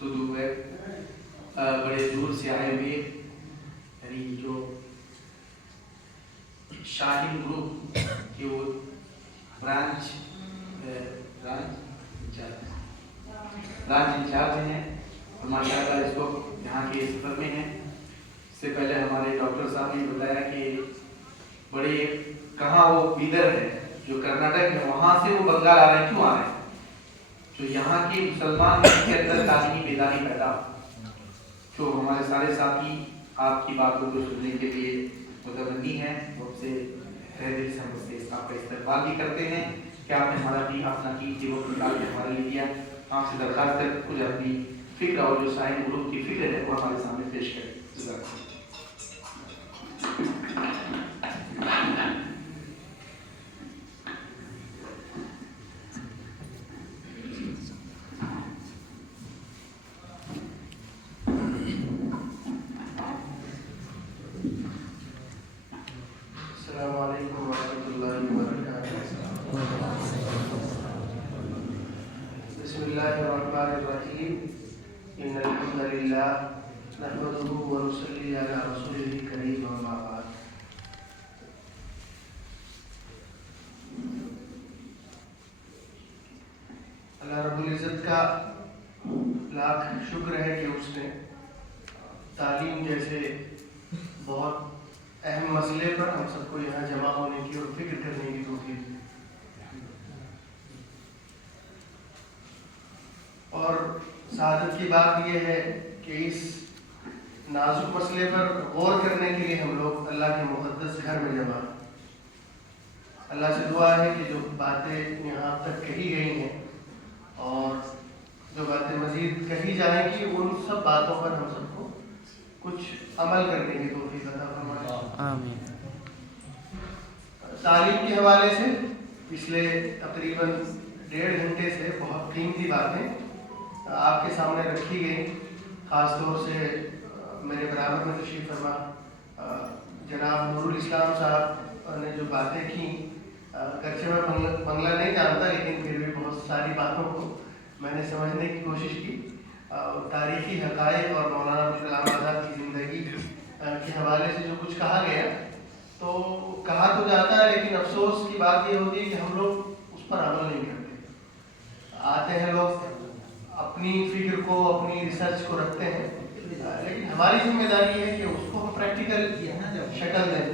صدور بڑے دور سے آئے ہوئے، یعنی جو شاہین گروپ کے وہ برانچ انچارج ہیں اور ماشاء اللہ اس کو یہاں کے سفر میں ہیں۔ اس سے پہلے ہمارے ڈاکٹر صاحب نے بتایا کہ بڑے کہاں وہ بیدر ہے جو کرناٹک ہے، وہاں سے وہ بنگال آ رہے ہیں، کیوں آ رہے ہیں؟ تو یہاں کے مسلمان کے اندر تعلیمی بیداری پیدا ہو۔ جو ہمارے سارے ساتھی آپ کی باتوں کو سننے کے لیے متوجہ ہیں، وہ سے تہ دل سے ہم سے آپ کا استقبال بھی کرتے ہیں کہ آپ نے ہمارا بھی اپنا قیمتی وقت نکال کے ہمارے لیے دیا۔ آپ سے درخواست ہے کچھ اپنی فکر اور جو شاہین گروپ کی فکر ہے وہ ہمارے سامنے پیش کریں۔ السلام علیکم ورحمۃ اللہ وبرکاتہ۔ بسم اللہ الرحمن الرحیم۔ ان الحمد للہ نحمده ونصلی علی رسوله الکریم، اما بعد۔ اللہ رب العزت کا لاکھ شکر ہے کہ اس نے تعلیم جیسے بہت اہم مسئلے پر ہم سب کو یہاں جمع ہونے کی اور فکر کرنے کی توفیق دی، اور سعادت کی بات یہ ہے کہ اس نازک مسئلے پر غور کرنے کے لیے ہم لوگ اللہ کے مقدس گھر میں جمع ہیں۔ اللہ سے دعا ہے کہ جو باتیں یہاں تک کہی گئی ہیں اور جو باتیں مزید کہی جائیں گی، ان سب باتوں پر ہم سب کو کچھ عمل کرنے کی توفیق عطا فرمائے۔ آمین۔ تعلیم کے حوالے سے پچھلے تقریباً 1.5 گھنٹے سے بہت قیمتی باتیں آپ کے سامنے رکھی گئی۔ خاص طور سے میرے برابر میں تشریف فرما جناب نور الاسلام صاحب نے جو باتیں کی، اگرچہ میں بنگلہ نہیں جانتا لیکن پھر بھی بہت ساری باتوں کو میں نے سمجھنے کی کوشش کی۔ تاریخی حقائق اور مولانا ابوالکلام آزاد کی زندگی کے حوالے سے جو کچھ کہا گیا تو کہا تو جاتا ہے، لیکن افسوس کی بات یہ ہوتی ہے کہ ہم لوگ اس پر عمل نہیں کرتے۔ آتے ہیں لوگ اپنی فکر کو، اپنی ریسرچ کو رکھتے ہیں، لیکن ہماری ذمہ داری ہے کہ اس کو ہم پریکٹیکل شکل دیں۔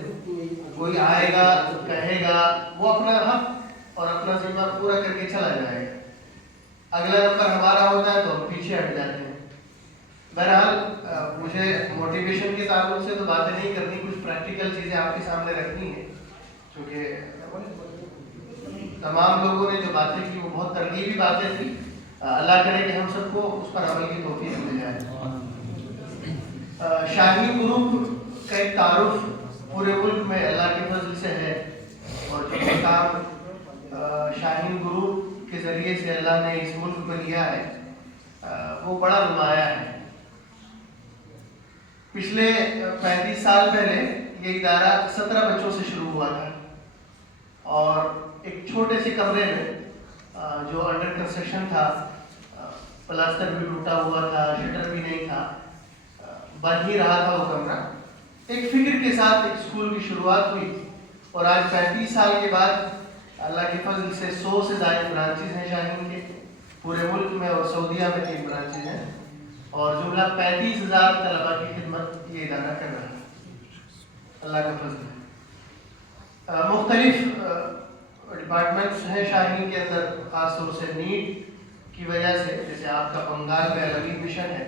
کوئی آئے گا کہے گا، وہ اپنا حق اور اپنا ذمہ پورا کر کے چلا جائے گا، اگلا نمبر ہمارا ہوتا ہے تو ہم پیچھے ہٹ جاتے ہیں۔ بہرحال مجھے موٹیویشن کے تعلق سے تو باتیں نہیں کرنی، کچھ پریکٹیکل چیزیں آپ کے سامنے رکھنی ہیں، کیونکہ تمام لوگوں نے جو باتیں کی وہ بہت ترغیبی باتیں تھیں۔ اللہ کرے کہ ہم سب کو اس پر عمل کی توفیق مل جائے۔ شاہین گروپ کا ایک تعارف پورے ملک میں اللہ کے فضل سے ہے، اور جو کام شاہین گروپ کے ذریعے سے اللہ نے اس ملک پر لیا ہے وہ بڑا نمایاں ہے۔ پچھلے 35 سال پہلے یہ ادارہ 17 بچوں سے شروع ہوا تھا، اور ایک چھوٹے سے کمرے میں جو انڈر کنسٹرکشن تھا، پلاسٹر بھی ٹوٹا ہوا تھا، شٹر بھی نہیں تھا، بن ہی رہا تھا وہ کمرہ، ایک فکر کے ساتھ ایک اسکول کی شروعات ہوئی، اور آج 35 سال کے بعد اللہ کے فضل سے 100 سے زائد برانچز ہیں شاہین کے پورے ملک میں، اور سعودیہ میں 3 برانچز ہیں، اور جملہ 35,000 طلباء کی خدمت یہ ادارہ کر رہا ہے، اللہ کا فضل ہے۔ مختلف ڈپارٹمنٹس ہیں شاہین کے اندر، خاص طور سے نیٹ کی وجہ سے، جیسے آپ کا بنگال میں الگ مشن ہے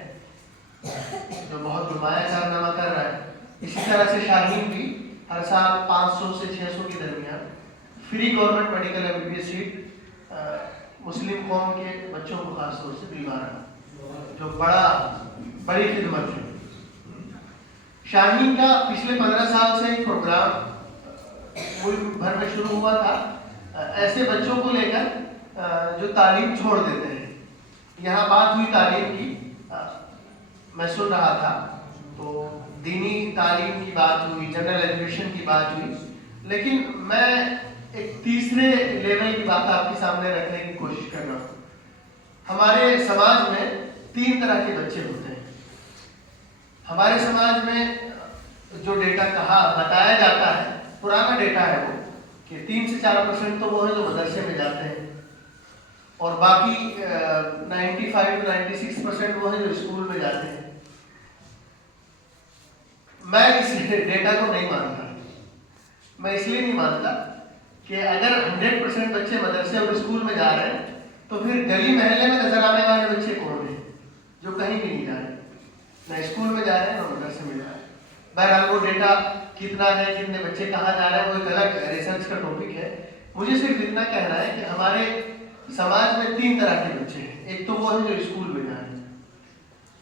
جو بہت نمایاں کارنامہ کر رہا ہے، اسی طرح سے شاہین بھی ہر سال 500 سے 600 کے درمیان free government medical MBBS seat مسلم قوم کے بچوں کو خاص طور سے دلوا رہا ہے، جو بڑی خدمت ہے۔ شاہین کا پچھلے 15 سال سے ایک پروگرام ملک بھر میں شروع ہوا تھا، ایسے بچوں کو لے کر جو تعلیم چھوڑ دیتے ہیں۔ یہاں بات ہوئی تعلیم کی، میں سن رہا تھا تو دینی تعلیم کی بات ہوئی، جنرل ایجوکیشن کی بات ہوئی، لیکن میں ایک تیسرے لیول کی بات آپ کے سامنے رکھنے کی کوشش کر رہا ہوں۔ ہمارے سماج میں 3 طرح کے بچے ہوتے ہیں. ہمارے سماج میں جو ڈیٹا بتایا جاتا ہے، پرانا ڈیٹا ہے وہ، کہ 3 سے 4% تو وہ ہیں جو مدرسے میں جاتے ہیں، اور باقی 95 to 96% وہ ہیں جو اسکول میں جاتے ہیں. میں اس ڈیٹا کو نہیں مانتا. میں اس لیے نہیں مانتا کہ اگر 100% بچے مدرسے اور اسکول میں جا رہے ہیں تو پھر گلی محلے میں نظر آنے والے بچے کون ہیں جو کہیں بھی نہیں جا رہے، نہ اسکول میں جا رہے ہیں نہ مدرسے میں جا رہے ہیں. بہرحال وہ ڈیٹا کتنا ہے، کتنے بچے کہاں جا رہے ہیں، وہ ایک الگ ریسرچ کا ٹاپک ہے. مجھے صرف اتنا کہنا ہے کہ ہمارے سماج میں 3 طرح کے بچے ہیں. ایک تو وہ ہیں جو اسکول میں جا رہے ہیں،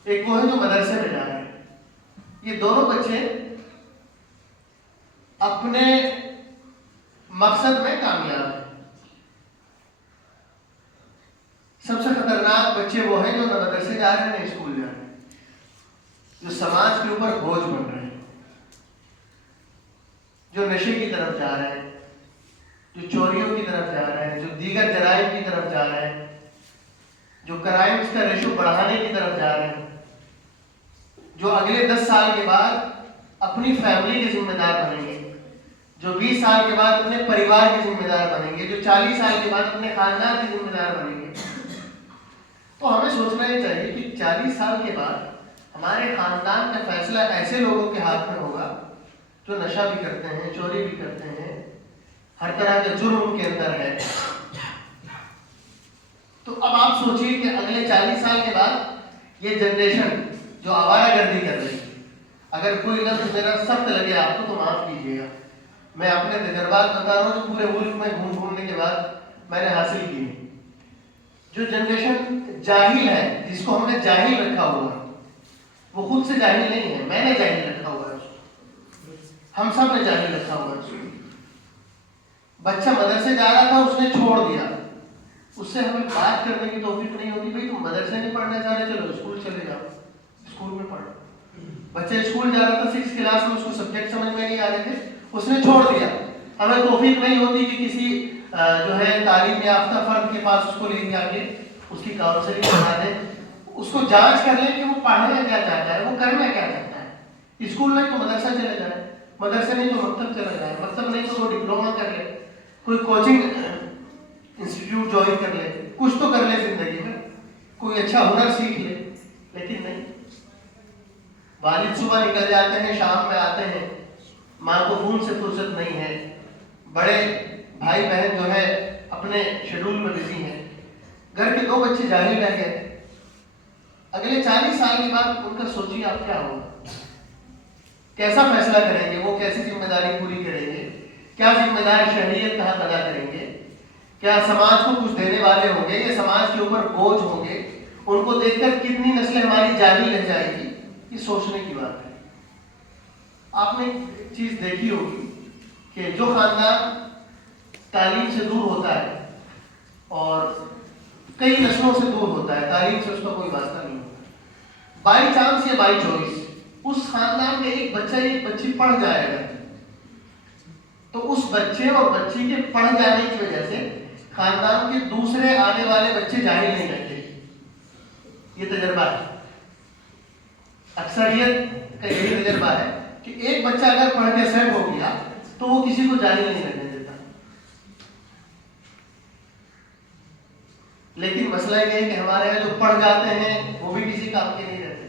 ایک وہ ہیں جو مدرسے میں جا رہے ہیں. یہ دونوں بچے اپنے مقصد میں کامیاب ہیں. سب سے خطرناک بچے وہ ہیں جو نہ مدرسے جا رہے ہیں نہ اسکول جا رہے ہیں، جو سماج کے اوپر بوجھ بن رہے ہیں، جو نشے کی طرف جا رہے ہیں، جو چوریوں کی طرف جا رہے ہیں، جو دیگر جرائم کی طرف جا رہے ہیں، جو کرائمز کا ریشو بڑھانے کی طرف جا رہے ہیں، جو اگلے 10 سال کے بعد اپنی فیملی کے ذمہ دار بنیں گے، جو 20 سال کے بعد اپنے پریوار کے ذمہ دار بنیں گے، جو 40 سال کے بعد اپنے خاندان کے ذمہ دار بنیں گے. تو ہمیں سوچنا یہ چاہیے کہ 40 سال کے بعد ہمارے خاندان کا فیصلہ ایسے لوگوں کے ہاتھ میں ہوگا جو نشہ بھی کرتے ہیں، چوری بھی کرتے ہیں، ہر طرح کا جرم ان کے اندر ہے. تو اب آپ سوچیے کہ اگلے 40 سال کے بعد یہ جنریشن جو آوارہ گردی کر رہی ہے، اگر کوئی لفظ میرا سخت لگے آپ کو تو معاف کیجیے گا، میں اپنے تجربات بتا رہا ہوں جو پورے ملک میں گھومنے کے بعد میں نے حاصل کی. جو جنریشن جاہل ہے، جس کو ہم نے جاہل رکھا ہوا ہے، وہ خود سے جاہل نہیں ہے، میں نے جاہل رکھا ہوا ہے اس کو، ہم سب نے جاہل رکھا ہوا ہے اس کو. بچہ مدرسے جا رہا تھا، اس نے چھوڑ دیا، اس سے ہمیں بات کرنے کی توفیق نہیں ہوتی. بھائی تم مدرسے نہیں پڑھنا چاہ رہے، چلو اسکول چلے جاؤ، اسکول میں پڑھو. بچہ اسکول جا رہا تھا 6 کلاس میں، اس کو سبجیکٹ سمجھ میں نہیں آ رہے تھے، اس نے چھوڑ دیا. ہمیں توفیق نہیں ہوتی کہ کسی جو ہے تعلیم یافتہ فرد کے پاس اس کو لے جا کے اس کی کاؤنسلنگ کرا دیں، اس کو جانچ کر لیں کہ وہ پڑھنا کیا چاہتا ہے، وہ کرنا کیا چاہتا ہے. اسکول نہیں تو مدرسہ چلے جائے، مدرسہ نہیں تو مکتب چلا جائے، مکتب نہیں تو وہ ڈپلومہ کر لے، کوئی کوچنگ انسٹیٹیوٹ جوائن کر لے، کچھ تو کر لے زندگی میں، کوئی اچھا ہنر سیکھ لے. لیکن نہیں، والد صبح نکل جاتے ہیں، شام میں آتے ہیں، ماں کو فون سے فرصت نہیں ہے، بڑے بھائی بہن جو ہے اپنے شیڈول میں بزی ہیں، گھر کے 2 بچے جاہل رہ گئے. اگلے 40 سال کے بعد ان کا سوچیے آپ کیا ہوگا، کیسا فیصلہ کریں گے، وہ کیسی ذمہ داری پوری کریں گے، کیا ذمہ دار شہریت کہاں ادا کریں گے، کیا سماج کو کچھ دینے والے ہوں گے یا سماج کے اوپر بوجھ ہوں گے. ان کو دیکھ کر کتنی نسلیں ہماری جاہل رہ جائے گی، یہ سوچنے کی بات ہے. آپ نے ایک چیز دیکھی ہوگی کہ جو خاندان تعلیم سے دور ہوتا ہے اور کئی نسلوں سے دور ہوتا ہے، تعلیم سے اس کا کوئی واسطہ نہیں ہوتا، بائی چانس یا بائی چوائس اس خاندان میں ایک بچہ یا ایک بچی پڑھ جائے گا تو اس بچے اور بچی کے پڑھ جانے کی وجہ سے خاندان کے دوسرے آنے والے بچے جاہل نہیں رہتے. یہ تجربہ ہے، اکثریت کا یہی تجربہ ہے کہ ایک بچہ اگر پڑھ کے سیٹ ہو گیا تو وہ کسی کو جاہل نہیں رہنے دیتا. لیکن مسئلہ یہ ہے کہ ہمارے یہاں جو پڑھ جاتے ہیں وہ بھی کسی کام کے نہیں رہتے.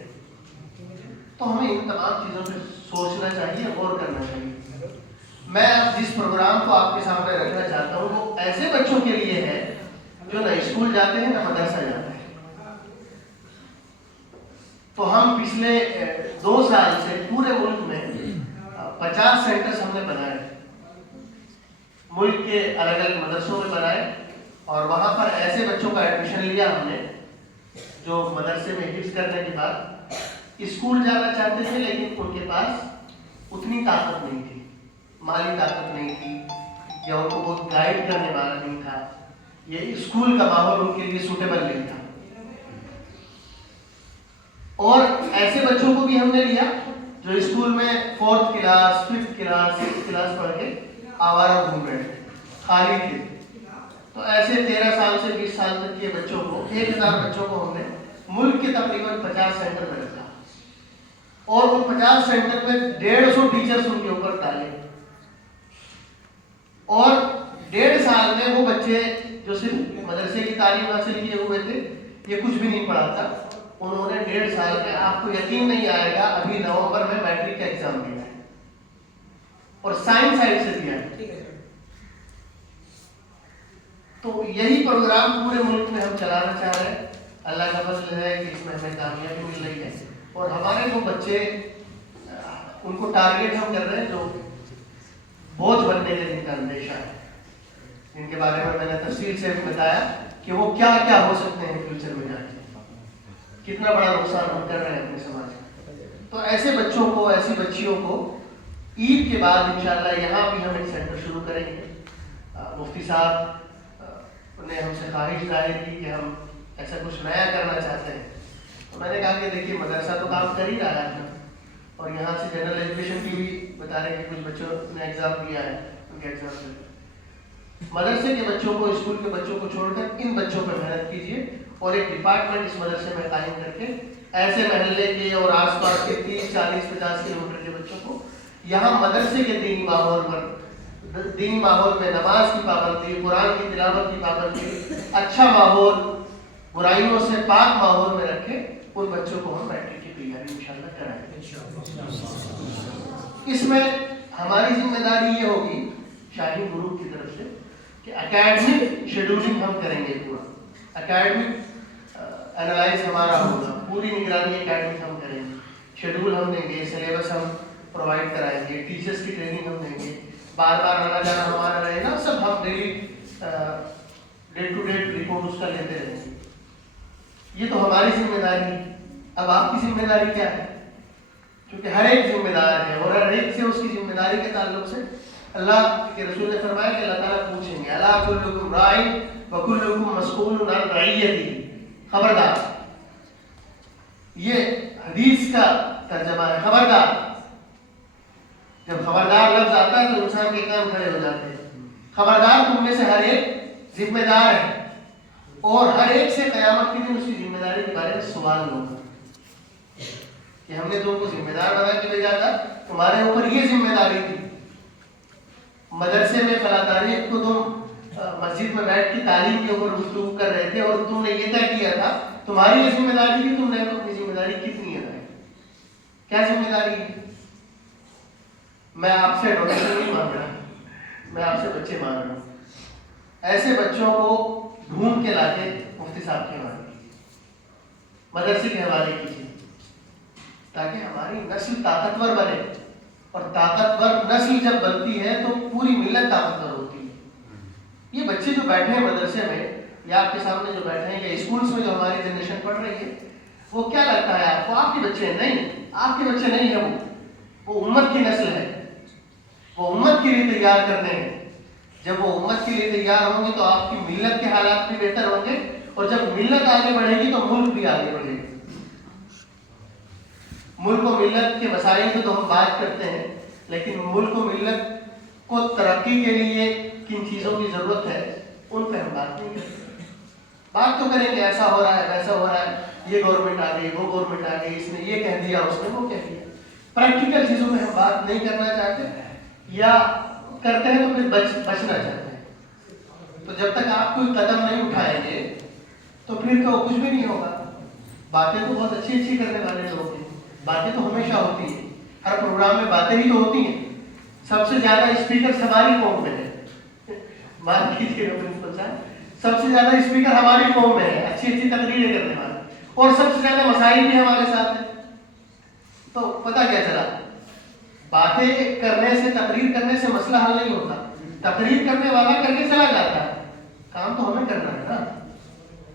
تو ہمیں ان تمام چیزوں پہ سوچنا چاہیے، غور کرنا چاہیے. میں اب جس پروگرام کو آپ کے سامنے رکھنا چاہتا ہوں وہ ایسے بچوں کے لیے ہے جو نہ اسکول جاتے ہیں نہ مدرسہ جاتے ہیں. تو ہم پچھلے 2 سال سے پورے ملک میں 50 سینٹرز ہم نے بنائے، ملک کے الگ الگ مدرسوں میں بنائے، اور وہاں پر ایسے بچوں کا ایڈمیشن لیا ہم نے جو مدرسے میں حفظ کرنے کے بعد اسکول جانا چاہتے تھے لیکن ان کے پاس اتنی طاقت نہیں تھی، مالی طاقت نہیں تھی، یا ان کو بہت گائیڈ کرنے والا نہیں تھا، یہ اسکول کا ماحول ان کے لیے سوٹیبل نہیں تھا. اور ایسے بچوں کو بھی ہم نے لیا جو اسکول میں 4th class 5th class 6th class پڑھ کے آوارہ گھوم رہے تھے، خالی تھے. تو ایسے 13 سال سے 20 سال تک کے بچوں کو 1000 بچوں کو ہم نے ملک کے تقریباً 50 سینٹر میں رکھا اور ان 50 سینٹر میں 150 ٹیچرز ان کے اوپر ڈالے اور 1.5 سال میں وہ بچے جو صرف مدرسے کی تعلیم حاصل کیے ہوئے تھے، یہ کچھ بھی نہیں پڑھا تھا، انہوں نے 1.5 سال میں، آپ کو یقین نہیں آئے گا، ابھی نومبر میں میٹرک کا ایگزام دیا ہے اور سائنس سائڈ سے دیا ہے۔ تو یہی پروگرام پورے ملک میں ہم چلانا چاہ رہے ہیں۔ اللہ کا فضل ہے کہ اس میں ہمیں کامیابی مل رہی ہے اور ہمارے وہ بچے، ان کو ٹارگیٹ ہم کر رہے ہیں جو بہت بننے کے جن کا اندیشہ ہے، جن کے بارے میں نے تفصیل سے بتایا کہ وہ کیا کیا ہو سکتے ہیں فیوچر میں جا کے، کتنا بڑا نقصان ہم کر رہے ہیں اپنے سماج میں۔ تو ایسے بچوں کو، ایسی بچیوں کو عید کے بعد انشاءاللہ یہاں بھی ہم ایک سینٹر شروع کریں گے۔ مفتی صاحب نے ہم سے خواہش ظاہر کی کہ ہم ایسا کچھ نیا کرنا چاہتے ہیں، تو میں نے کہا کہ دیکھیے مدرسہ تو کام کر ہی رہا ہے اور یہاں سے جنرل ایجوکیشن کی بھی بتا رہے ہیں کہ کچھ بچوں نے ایگزام دیا ہے، ان کے ایگزام سے مدرسے کے بچوں کو، اسکول کے بچوں کو چھوڑ کر ان بچوں پہ محنت کیجیے اور ایک ڈپارٹمنٹ اس مدرسے میں قائم کر کے ایسے محلے کے اور آس پاس کے 30، 40، 50 کلومیٹر کے بچوں کو یہاں مدرسے کے دینی ماحول پر، دینی ماحول میں نماز کی پابندی، قرآن کی تلاوت کی پابندی، اچھا ماحول، برائیوں سے پاک ماحول میں رکھے ان بچوں کو ہم میٹرک کی تیاری انشاءاللہ کرائیں گے۔ اس میں ہماری ذمہ داری یہ ہوگی شاہین گروپ کی طرف سے کہ اکیڈمک شیڈولنگ ہم کریں گے، پورا اکیڈمک انالائز ہمارا ہوگا، پوری نگرانی اکیڈمک ہم کریں گے، شیڈول ہم دیں گے، سلیبس ہم پرووائڈ کرائیں گے، ٹیچرس کی ٹریننگ ہم دیں گے، بار بار آنا جانا ہمارا رہے گا، سب ہم daily day to day report اس کا لیتے رہیں گے۔ یہ تو ہماری ذمہ داری ہے۔ اب آپ کی ذمہ داری کیا ہے؟ کیونکہ ہر ایک ذمہ دار ہے اور ہر ایک سے اس کی ذمہ داری کے تعلق سے اللہ کے رسول نے فرمایا کہ اللہ تعالیٰ پوچھیں گے، الا کلکم راع وکلکم مسئول عن رعیتہ، خبردار، یہ حدیث کا ترجمہ ہے، خبردار۔ جب خبردار لفظ آتا ہے تو انسان کے کان کھڑے ہو جاتے ہیں۔ خبردار، تم میں سے ہر ایک ذمہ دار ہے اور ہر ایک سے قیامت کے دن اس کی ذمہ داری کے بارے میں سوال ہوگا کہ ہم نے تم کو ذمہ دار بنا کے بھیجا تھا، تمہارے اوپر یہ ذمہ داری تھی، مدرسے میں فلاں تاریخ کو تم مسجد میں بیٹھ کے تعلیم کے اوپر گفتگو کر رہے تھے اور تم نے یہ طے کیا تھا، تمہاری یہ ذمہ داری تھی، تم نے اپنی ذمہ داری کتنی ادا کی؟ کیا ذمہ داری ہے؟ میں آپ سے ڈونیشن نہیں مانگ رہا، میں آپ سے بچے مانگ رہا ہوں۔ ایسے بچوں کو ڈھونڈ کے لا کے مفتی صاحب کے حوالے کیجیے، مدرسے کے حوالے کیجیے، تاکہ ہماری نسل طاقتور بنے، اور طاقتور نسل جب بنتی ہے تو پوری ملت طاقتور ہوتی ہے۔ یہ بچے جو بیٹھے ہیں مدرسے میں یا آپ کے سامنے جو بیٹھے ہیں یا اسکولس میں جو ہماری جنریشن پڑھ رہی ہے، وہ کیا لگتا ہے آپ کو؟ آپ کے بچے نہیں، آپ کے بچے نہیں ہیں، وہ امت کی نسل ہے، وہ امت کے لیے تیار کرنے ہیں۔ جب وہ امت کے لیے تیار ہوں گے تو آپ کی ملت کے حالات بھی بہتر ہوں گے، اور جب ملت آگے بڑھے گی تو ملک بھی آگے بڑھے گا۔ ملک و ملت کے مسائل پہ تو ہم بات کرتے ہیں، لیکن ملک و ملت کو ترقی کے لیے کن چیزوں کی ضرورت ہے ان پہ ہم بات نہیں کرتے۔ بات تو کریں گے ایسا ہو رہا ہے، ویسا ہو رہا ہے، یہ گورنمنٹ آ گئی، وہ گورنمنٹ آ گئی، اس نے یہ کہہ دیا، اس نے وہ کہہ دیا۔ پریکٹیکل چیزوں میں ہم بات نہیں کرنا چاہتے، یا کرتے ہیں تو پھر بچنا چاہتے ہیں۔ تو جب تک آپ کوئی قدم نہیں اٹھائیں گے تو پھر تو کچھ بھی نہیں ہوگا۔ باتیں تو بہت اچھی اچھی کرنے والے لوگ ہیں، باتیں تو ہمیشہ ہوتی ہیں، ہر پروگرام میں باتیں ہی تو ہوتی ہیں۔ سب سے زیادہ اسپیکر ہماری قوم میں ہے، مان لیجیے سب سے زیادہ اسپیکر ہماری قوم میں ہے، اچھی اچھی تقریریں کرنے والے، اور سب سے زیادہ مسائل بھی ہمارے ساتھ ہیں۔ تو پتہ کیا چلا، باتیں کرنے سے، تقریر کرنے سے مسئلہ حل نہیں ہوتا، تقریر کرنے والا کر کے چلا جاتا ہے، کام تو ہمیں کرنا ہے نا۔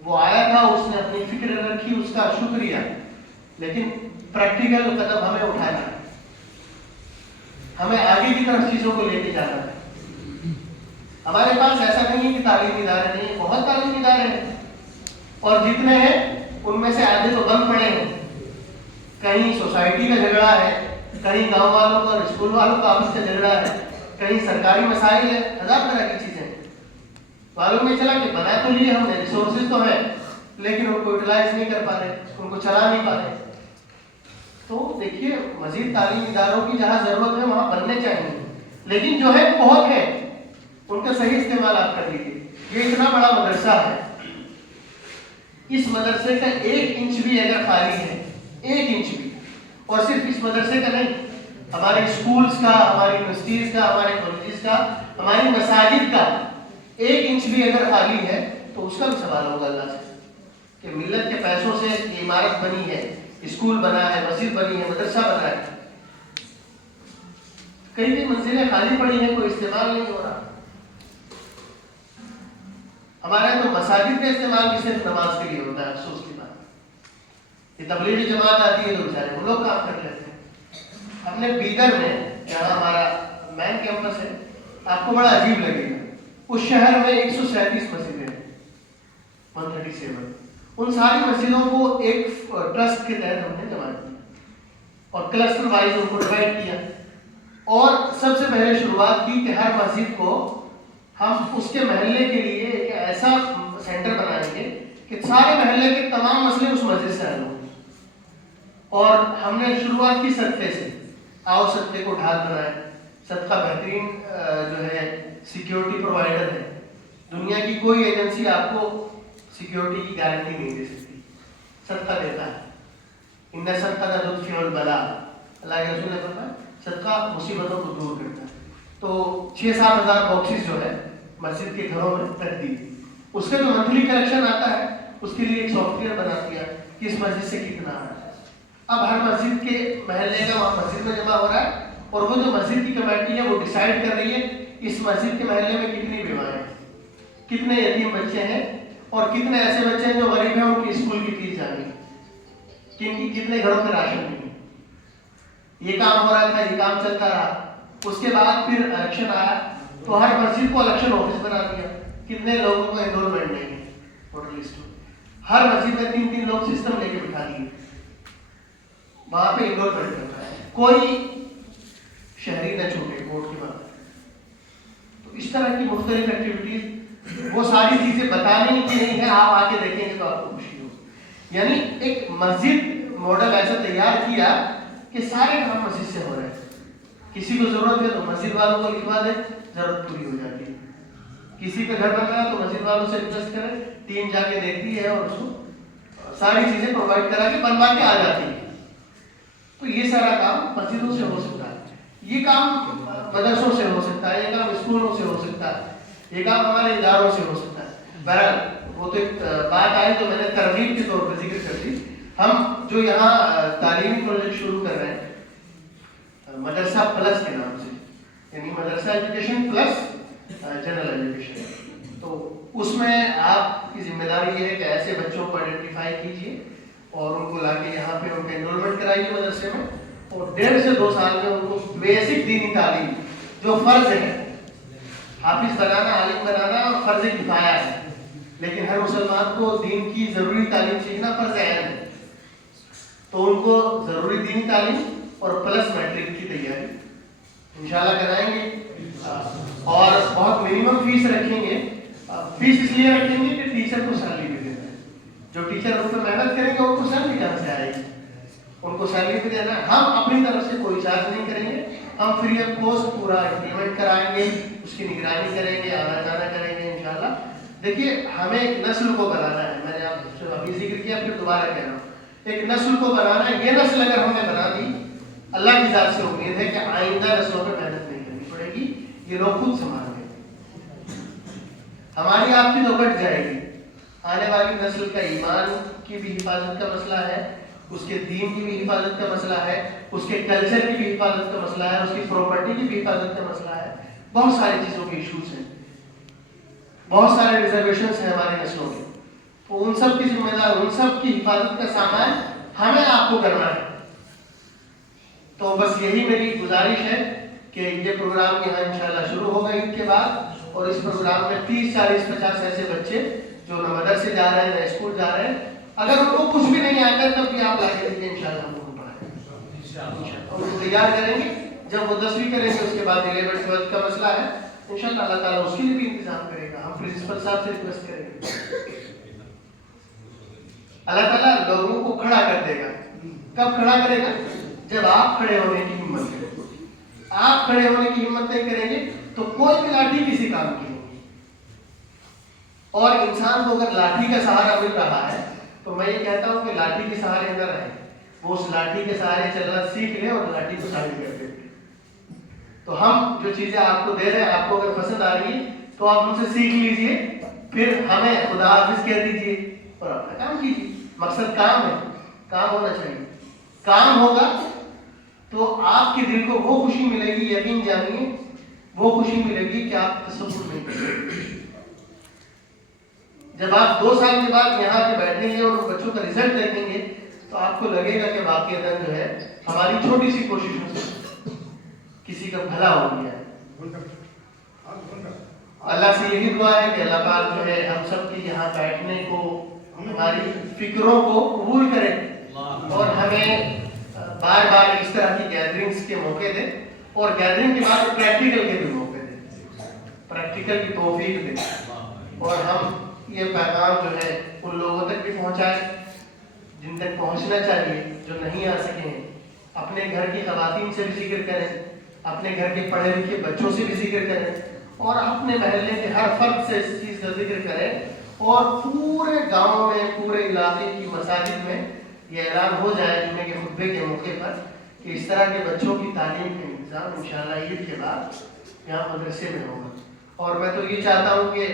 وہ آیا تھا، اس نے اپنی فکر رکھی، اس کا شکریہ، لیکن پریکٹیکل قدم ہمیں اٹھانا ہے، ہمیں آگے کی طرف چیزوں کو لے کے جانا ہے۔ ہمارے پاس ایسا نہیں ہے کہ تعلیمی ادارے نہیں ہیں، بہت تعلیمی ادارے ہیں، اور جتنے ہیں ان میں سے آدھے تو بند پڑے ہیں۔ کہیں سوسائٹی کا جھگڑا ہے، کہیں گاؤں والوں کا اور اسکول والوں کا آپس کا جھگڑا ہے، کہیں سرکاری مسائل ہے، ہزار طرح کی چیزیں۔ معلوم نہیں چلا کہ بنا تو لیے ہم نے، ریسورسز تو ہیں، لیکن ان کو یوٹیلائز نہیں کر پا رہے, ان کو چلا نہیں پا رہے. تو دیکھیے مزید تعلیمی اداروں کی جہاں ضرورت ہے وہاں بننے چاہیے, لیکن جو ہے بہت ہے, ان کا صحیح استعمال آپ کر لیجیے. یہ اتنا بڑا مدرسہ ہے, اس مدرسے کا 1 انچ بھی اگر خالی ہے, 1 انچ بھی, اور صرف اس مدرسے کا نہیں, ہمارے اسکولز کا, ہماری یونیورسٹیز کا, ہمارے کالجز کا, ہماری مساجد کا 1 انچ بھی اگر خالی ہے تو اس کا بھی سوال ہوگا اللہ سے کہ ملت کے پیسوں سے یہ عمارت بنی ہے, اسکول بنا ہے, مسجد بنی ہے, مدرسہ بنا ہے, کئی کئی منزلیں خالی پڑی ہیں, کوئی استعمال نہیں ہو رہا. ہمارے یہاں تو مساجد کا استعمال بھی صرف نماز کے لیے ہوتا ہے. افسوس کی بات, یہ تبلیغی جماعت آتی ہے تو بیچارے وہ لوگ کام کر لیتے ہیں. ہم نے بیدر میں, یہاں ہمارا مین کیمپس ہے, آپ کو بڑا عجیب لگے گا, اس شہر میں 137 مسجدیں ہیں, 137. ان ساری مسجدوں کو ایک ٹرسٹ کے تحت ہم نے جمع کیا اور کلسٹر وائز ان کو ڈیوائڈ کیا, اور سب سے پہلے شروعات کی کہ ہر مسجد کو ہم اس کے محلے کے لیے ایک ایسا سینٹر بنائیں گے کہ سارے محلے کے تمام مسئلے اس مسجد سے حل ہوں. اور ہم نے شروعات کی صدقے سے, آؤ صدقے کو ڈھال بنائے. صدقہ بہترین جو ہے سیکیورٹی پرووائڈر ہے, دنیا کی کوئی ایجنسی آپ کو سیکیورٹی کی گارنٹی نہیں دے سکتی, صدقہ دیتا ہے. ان صدقہ تدفع البلاء, اللہ کے رسول نے فرمایا صدقہ مصیبتوں کو دور کرتا ہے. تو 6-7 ہزار باکسز جو ہے مسجد کے گھروں میں رکھ دی. اس کا جو منتھلی کلیکشن آتا ہے اس کے لیے ایک سافٹ ویئر بنا دیا کہ اس مسجد سے کتنا آ رہا ہے. اب ہر مسجد کے محلے کا وہاں مسجد میں جمع ہو رہا ہے, اور وہ جو مسجد کی کمیٹی ہے وہ ڈیسائیڈ کر رہی ہے اس مسجد کے محلے میں کتنی بیمار ہیں, کتنے یتیم بچے ہیں, اور کتنے ایسے بچے ہیں جو غریب ہیں, ان کی اسکول کی فیس جانی, کتنے گھروں میں راشن نہیں. یہ کام ہو رہا تھا, یہ کام چلتا رہا. اس کے بعد پھر الیکشن آیا تو ہر مسجد کو الیکشن آفس بنا دیا. کتنے لوگوں کو انرولمنٹ نہیں ہے ووٹر لسٹ میں, ہر مسجد میں 3 لوگ سسٹم لے کے بٹھا دیے, وہاں پہ انرولمنٹ کر رہا ہے, کوئی شہری نہ چھوٹے ووٹ کی بات. تو اس طرح کی مختلف ایکٹیویٹیز, وہ ساری چیزیں بتانے کی نہیں ہے, آپ آ کے دیکھیں گے تو آپ کو خوشی ہوگی. یعنی ایک مسجد ماڈل ایسا تیار کیا کہ سارے کام مسجد سے ہو رہے ہیں. کسی کو ضرورت ہے تو مسجد والوں کو لکھوا دے, ضرورت پوری ہو جاتی ہے. کسی کا گھر بن رہا ہے تو مسجد والوں سے ریکویسٹ کرے, ٹیم جا کے دیکھتی ہے اور اس کو ساری چیزیں پرووائڈ کرا کے بنوا کے آ جاتی ہے. تو یہ سارا کام مسجدوں سے ہو سکتا ہے, یہ کام مدرسوں سے ہو سکتا ہے, یہ کام اسکولوں سے ہو سکتا ہے, یہ کام ہمارے اداروں سے ہو سکتا ہے. بہرحال وہ تو ایک بات آئی تو میں نے ترغیب کے طور پر ذکر کر دی. ہم جو یہاں تعلیمی پروجیکٹ شروع کر رہے ہیں مدرسہ پلس کے نام سے, یعنی مدرسہ ایجوکیشن پلس جنرل ایجوکیشن, تو اس میں آپ کی ذمہ داری یہ ہے کہ ایسے بچوں کو آئیڈینٹیفائی کیجیے اور ان کو لا کے یہاں پہ ان کا انرولمنٹ کرائیے مدرسے میں, اور 1.5 سے 2 سال میں ان کو بیسک دینی تعلیم جو فرض ہے, حافظ بنانا, عالم بنانا فرض کفایہ ہے, لیکن ہر مسلمان کو دین کی ضروری تعلیم سیکھنا فرض عین ہے. تو ان کو ضروری دینی تعلیم اور پلس میٹرک کی تیاری انشاءاللہ کرائیں گے, اور بہت منیمم فیس رکھیں گے. فیس اس لیے رکھیں گے کہ ٹیچر کو سیلری بھی دینا ہے. جو ٹیچر ان پر محنت کریں گے ان کو سیلری کہاں سے آئے گی, ان کو سیلری بھی دینا ہے. ہم اپنی طرف سے کوئی چارج نہیں کریں گے, ہم فری آف کاسٹ پورا امپلیمنٹ کرائیں گے, اس کی نگرانی کریں گے, آنا جانا کریں گے انشاءاللہ. دیکھیے ہمیں ایک نسل کو بنانا ہے, میں نے آپ سے ابھی ذکر کیا پھر دوبارہ کہہ رہا ہوں, ایک نسل کو بنانا ہے. یہ نسل اگر ہم نے بنا دی, اللہ کی ذات سے امید ہے کہ آئندہ نسلوں پہ محنت نہیں کرنی پڑے گی, یہ لوگ خود سنبھال لیں گے. ہماری آپ کی تو بٹ جائے گی. آنے والی نسل کا ایمان کی بھی حفاظت کا مسئلہ ہے, اس کے دین کی بھی حفاظت کا مسئلہ ہے, اس کے کلچر کی بھی حفاظت کا مسئلہ ہے, اس کی پراپرٹی کی بھی حفاظت کا مسئلہ ہے. بہت ساری چیزوں کے ایشوز ہیں, بہت سارے ریزرویشنز ہیں ہماری نسلوں کے. تو ان سب کی ذمہ دار, ان سب کی حفاظت کا سامان ہمیں آپ کو کرنا ہے. تو بس یہی میری گزارش ہے کہ یہ پروگرام یہاں انشاءاللہ شروع ہوگا عید کے بعد, اور اس پروگرام میں 30, 40, 50 ایسے بچے جو نہ مدرسے جا رہے ہیں نہ اسکول جا رہے ہیں, اگر ان کو کچھ بھی نہیں آتا تب بھی آپ لا کے دیکھیں انشاءاللہ ہم کو پڑھائیں گے, ان کو تیار کریں گے. جب وہ 10ویں کریں گے اس کے بعد 11, 12 کا مسئلہ ہے انشاءاللہ اللہ تعالیٰ اس کے لیے بھی انتظام کرے گا. ہم پرنسپل صاحب سے ریکویسٹ کریں گے. اللہ تعالیٰ لوگوں کو کھڑا کر دے گا. کب کھڑا کرے گا؟ جب آپ کھڑے ہونے کی ہمت کریں. آپ کھڑے ہونے کی ہمت نہیں کریں گے تو کوئی بھی لاٹھی کسی کام کی ہوگی. اور انسان کو اگر لاٹھی کا سہارا مل رہا ہے تو میں یہ کہتا ہوں کہ لاٹھی کے سہارے نہ رہیں. وہ اس لاٹھی کے سہارے چلنا سیکھ لیں اور لاٹھی کو ثابت کر دیں. تو ہم جو چیزیں آپ کو دے رہے ہیں, آپ کو اگر پسند آ رہی ہے تو آپ ان سے سیکھ لیجئے, پھر ہمیں خدا حافظ کہہ دیجئے اور اپنا کام کیجیے. مقصد کام ہے, کام ہونا چاہیے. کام ہوگا تو آپ کے دل کو وہ خوشی ملے گی, یقین جانیے وہ خوشی ملے گی کہ آپ تصور نہیں کریں. جب آپ 2 سال کے بعد یہاں کے بیٹھیں گے اور بچوں کا رزلٹ دیکھیں گے تو آپ کو لگے گا کہ واقعتاً جو ہے ہماری چھوٹی سی کوششوں سے کسی کا بھلا ہو گیا ہے. اللہ سے یہی دعا ہے کہ اللہ پاک جو ہے ہم سب کے یہاں بیٹھنے کو, ہماری فکروں کو قبول کرے اور ہمیں بار بار اس طرح کی گیدرنگز کے موقع دے, اور گیدرنگ کے بعد پریکٹیکل کے بھی موقع دے, پریکٹیکل کی توفیق دے, اور ہم یہ پیغام جو ہے ان لوگوں تک بھی پہنچائیں جن تک پہنچنا چاہیے, جو نہیں آ سکے ہیں. اپنے گھر کی خواتین سے بھی ذکر کریں, اپنے گھر کے پڑھے لکھے بچوں سے بھی ذکر کریں, اور اپنے محلے کے ہر فرد سے اس چیز کا ذکر کریں, اور پورے گاؤں میں, پورے علاقے کی مساجد میں یہ اعلان ہو جائے جمعے کے خطبے کے موقع پر کہ اس طرح کے بچوں کی تعلیم کا انتظام انشاءاللہ عید کے بعد یہاں مدرسے میں ہوگا. اور میں تو یہ چاہتا ہوں کہ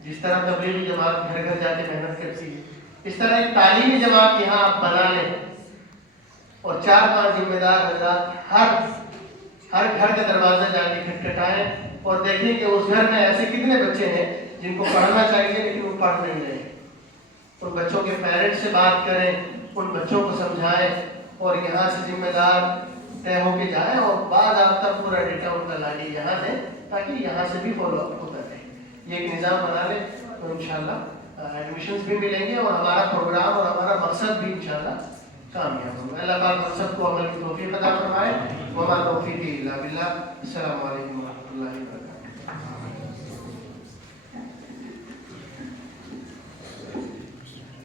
جس طرح تبلیغی جماعت گھر گھر جا کے محنت کرتی ہے, اس طرح ایک تعلیمی جماعت یہاں آپ بنا لیں, اور 4-5 ذمہ دار حضرات ہر گھر کا دروازہ جا کے کھٹکھٹائیں اور دیکھیں کہ اس گھر میں ایسے کتنے بچے ہیں جن کو پڑھنا چاہیے لیکن وہ پڑھ نہیں رہے. ان بچوں کے پیرنٹس سے بات کریں, ان بچوں کو سمجھائیں, اور یہاں سے ذمہ دار طے ہو کے جائیں, اور بعد آپ کا پورا ڈیٹا ان کا لاگے یہاں دیں تاکہ یہاں سے بھی فالو اپ ہوتا رہے. یہ ایک نظام بنا لیں تو انشاءاللہ ایڈمیشنز بھی ملیں گے اور ہمارا پروگرام اور ہمارا مقصد بھی انشاءاللہ کامیاب ہوگا. اللہ پاک ہم سب کو عمل کی توفیق عطا فرمائے. وما توفیقی الا باللہ. السلام علیکم ورحمۃ اللہ وبرکاتہ.